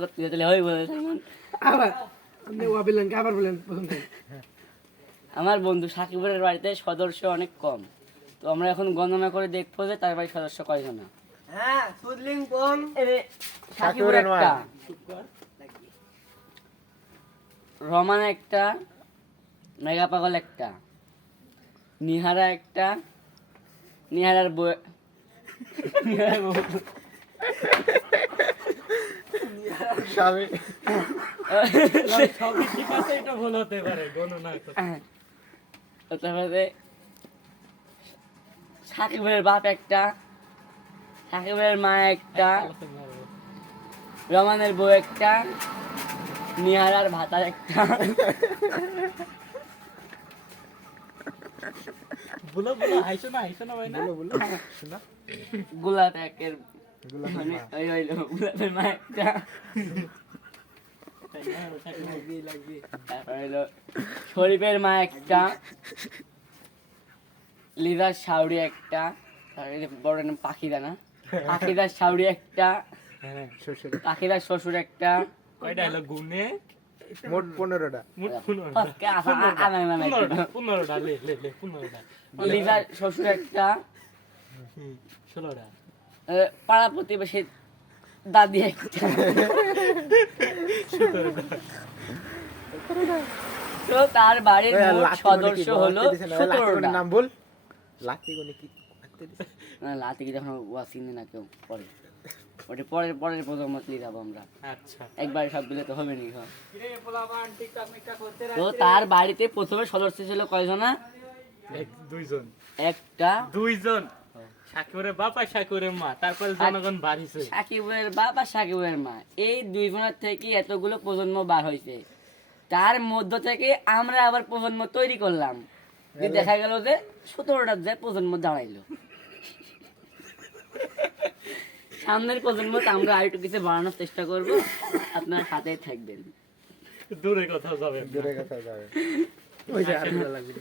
করতে তাহলে হয় বলে আবার আপনি বলেন আবার বলেন প্রথম থেকে। আমার বন্ধু সাকিবের বাড়িতে সদস্য অনেক কম, তো আমরা এখন গণনা করে দেখবো যে তার বাড়ির সদস্য কয়জন। হ্যাঁ সুদলিং কোন সাকিবের একটা, রমান একটা, মেগা পাগল একটা, নিহারা একটা, নিহারার বউ নিহারার বউ স্বামী সবই ঠিক আছে, এটা ভুল হতে পারে গণনা করতে। তারপরে সাকিবের বাপ একটা, সাকিবের মা একটা, রমানের বউ একটা, নিহারার ভাতার একটা, বলো বলো, হাইছো না ভাই না। বলো শোনা গোলাপ একের গোলাপের মানে মা। ওই হইলো গোলাপের মা একটা, তারপরে হইলো শরীফের মা একটা, লিজার শাউরি একটা, তারপরে এই যে বড় নাম পাখিদা না, পাখিদার শাউরি একটা, হ্যাঁ, শ্বশুর পাখিদার শ্বশুর একটা, কয়টা হলো গুনে? মোট 15টা। মোট 15টা। পাক্কা আমার নাম একটা। 15টা, লে 15টা। লিজার শ্বশুর একটা, 16টা। পাড়া প্রতিবেশী দাদি একটা, তো তার বাড়ির মোট সদস্য হলো 17টা। নাম বল। লাকি কোনে কি করতে দিছে? না লাতি কি যখন চিনি না কেউ পরে, ওটা পরের পরের প্রজন্ম দিয়ে যাবো আমরা, আচ্ছা। একবার সব দিলে তো হবে নি। তো তার বাড়িতে প্রথমে সদস্য ছিল কয়জনা? দুইজন। একটা, দুইজন। সাকিবের বাপ আর সাকিবের মা, তারপরে জনগণ বাড়িছে। সাকিবের বাপ আর সাকিবের মা, এই দুইজনের থেকে এতগুলো প্রজন্ম বার হয়েছে। তার মধ্য থেকে আমরা আবার প্রজন্ম তৈরি করলাম, যে দেখা গেল যে 17টা যে প্রজন্ম দাঁড়াইলো। সামনের প্রজন্ম আমরা আরেকটু কিছু বাড়ানোর চেষ্টা করব, আপনার সাথেই থাকবেন। দূরে কোথাও যাবেন না। দূরে কথা যাবে। ওই যে আর ভালো লাগবে।